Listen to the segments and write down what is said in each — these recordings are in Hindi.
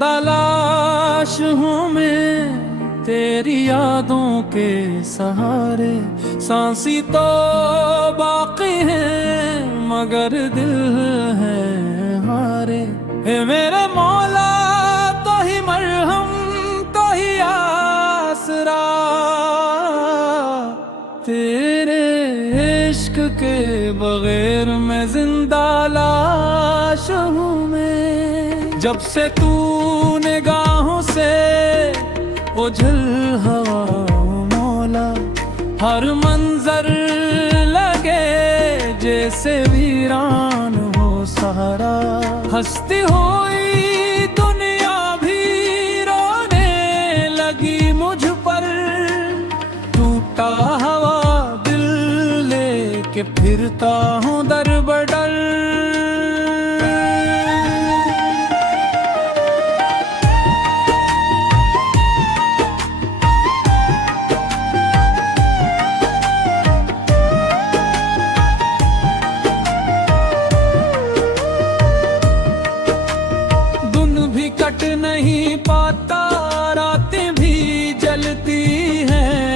जिंदा लाश हूँ मैं तेरी यादों के सहारे। सांसी तो बाकी है मगर दिल है हारे। हे मेरे मौला तो ही मरहम तो ही आसरा, तेरे इश्क के बगैर मैं जिंदा लाश हूँ मैं। जब से तू निगाहों से ओझल हवा मौला, हर मंजर लगे जैसे वीरान हो सारा। हंसती हुई दुनिया भी रोने लगी मुझ पर, टूटा हवा दिल लेके फिरता हूँ दर बदर। कट नहीं पाता रातें भी जलती हैं,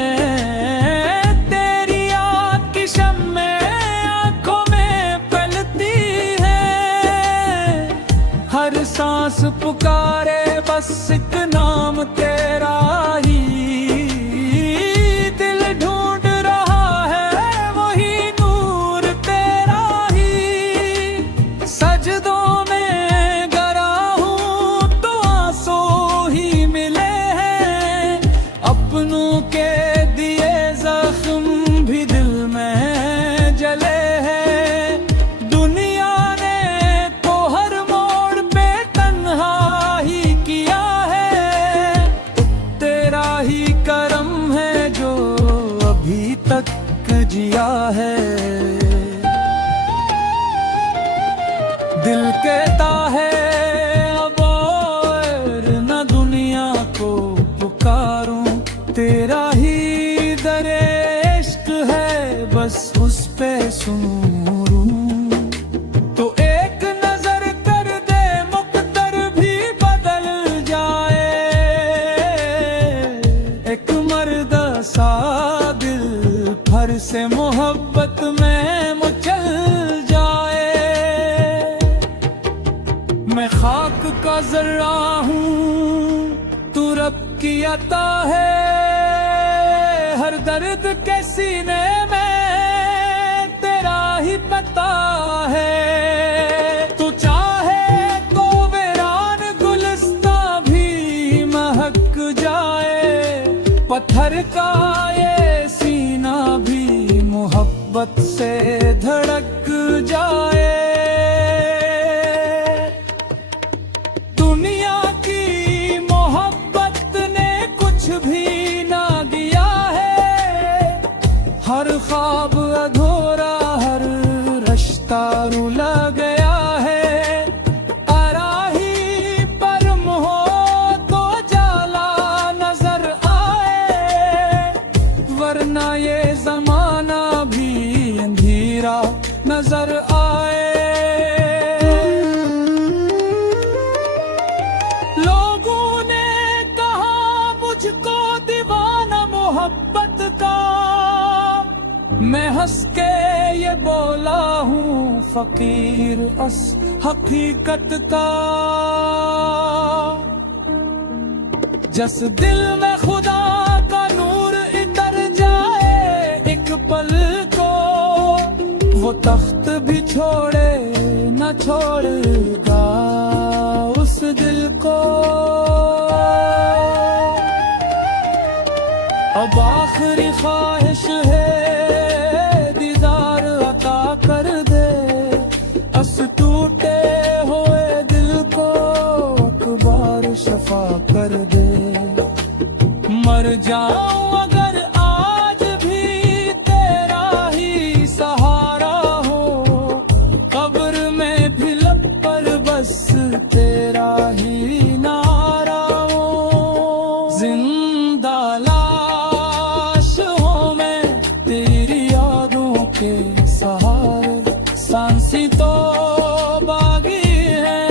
तेरी याद की शम्में आंखों में पलती है। हर सांस पुकारे बस एक नाम तेरा ही, दिल ढूंढ रहा है वही नूर तेरा ही। सजदों अपनों के दिए जख्म भी दिल में जले हैं। दुनिया ने तो हर मोड़ पे तन्हा ही किया है, तेरा ही करम है जो अभी तक जिया है। दिल कहता है अब और न दुनिया को पुकारूं, तेरा ही दरे इश्क है बस उस पे सुरूं। तो एक नजर कर दे मुक़द्दर भी बदल जाए, एक मर्द सा दिल भर से मोहब्बत में मचल जाए। मैं खाक का ज़र्रा हूँ तू रब की अता है, हर दर्द के सीने में तेरा ही पता है। तू चाहे तो वीरान गुलिस्ता भी महक जाए, पत्थर का ये सीना भी मोहब्बत से धड़क जाए। दुनिया की मोहब्बत ने कुछ भी ना दिया है, हर ख्वाब अधूरा हर रिश्ता रुला गया है। अराही पर हो तो जाला नजर आए, वरना ये जमाना भी अंधेरा नजर आए। लोगों ने कहा मुझको दीवाना मोहब्बत का, मैं हंस के ये बोला हूँ फकीर अस हकीकत का। जस दिल में खुदा का नूर इतर जाए एक पल को, वो तख्त भी छोड़े न छोड़ेगा उस दिल को। अब आखिरी ख्वाहिश है दीदार अता कर दे, अस टूटे हुए दिल को अकबार शफा कर दे। मर जाऊं अगर आज भी तेरा ही सहारा हो, कब्र में भी लब पर बस तेरा ही नारा हो। जिंदा लाश हूँ मैं तेरी यादों के सहारे, सांसी तो बागी है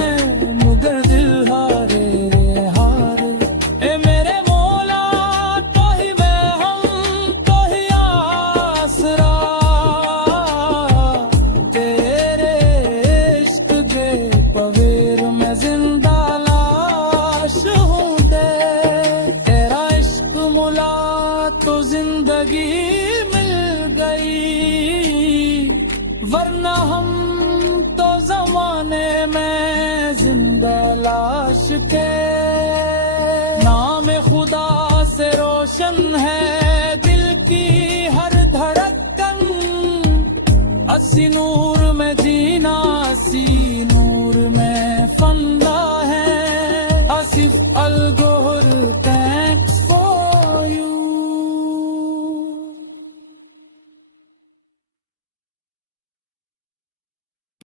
मगर दिल हारे रे के नाम खुदा से रोशन है दिल की हर धड़कन, अस्सी नूर में